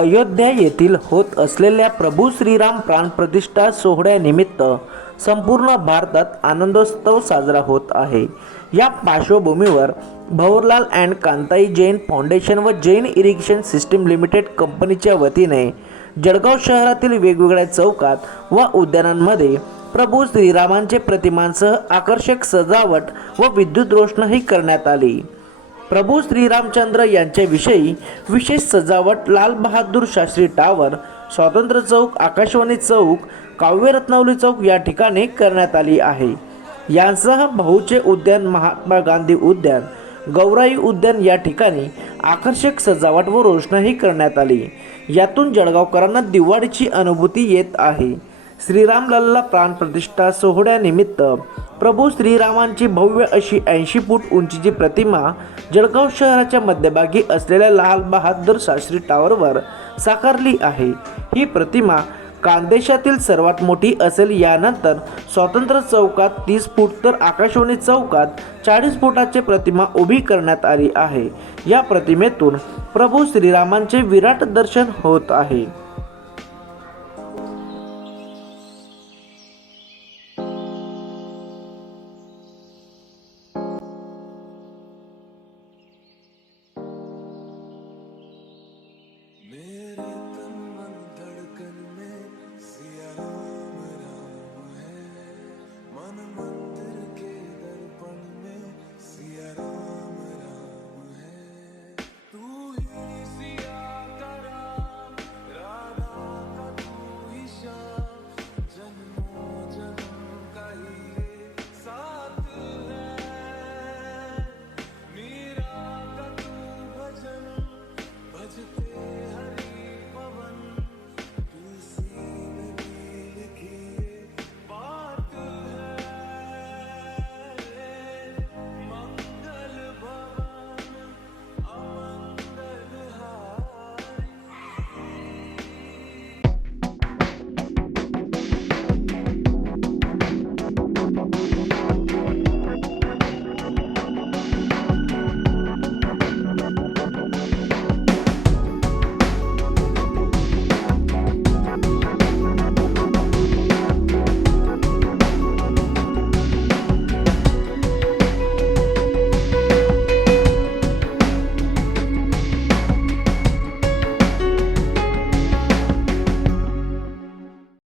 अयोध्या येथील होत असलेल्या प्रभू श्रीराम प्राणप्रतिष्ठा सोहळ्यानिमित्त संपूर्ण भारतात आनंदोत्सव साजरा होत आहे. या पार्श्वभूमीवर भवरलाल अँड कांताई जैन फाउंडेशन व जैन इरिगेशन सिस्टीम लिमिटेड कंपनीच्या वतीने जळगाव शहरातील वेगवेगळ्या चौकात व उद्यानांमध्ये प्रभू श्रीरामांचे प्रतिमांसह आकर्षक सजावट व विद्युत रोषणही करण्यात आली. प्रभू श्रीरामचंद्र यांच्याविषयी विशेष सजावट लाल बहादूर शास्त्री टावर स्वातंत्र्य चौक आकाशवाणी चौक काव्यरत्नावली चौक या ठिकाणी करण्यात आली आहे. यांसह भाऊचे उद्यान महात्मा गांधी उद्यान गौराई उद्यान या ठिकाणी आकर्षक सजावट व रोषणाही करण्यात आली. यातून जळगावकरांना दिवाळीची अनुभूती येत आहे. श्रीरामलल्ला प्राणप्रतिष्ठा सोहळ्यानिमित्त प्रभू श्रीरामांची भव्य अशी ऐंशी फूट उंचीची प्रतिमा जळगाव शहराच्या मध्यभागी असलेल्या लाल बहादूर शास्त्री टावरवर साकारली आहे. ही प्रतिमा कांदेशातील सर्वात मोठी असेल यानंतर स्वातंत्र्य चौकात तीस फूट तर आकाशवाणी चौकात चाळीस फुटाची प्रतिमा उभी करण्यात आली आहे. या प्रतिमेतून प्रभू श्रीरामांचे विराट दर्शन होत आहे.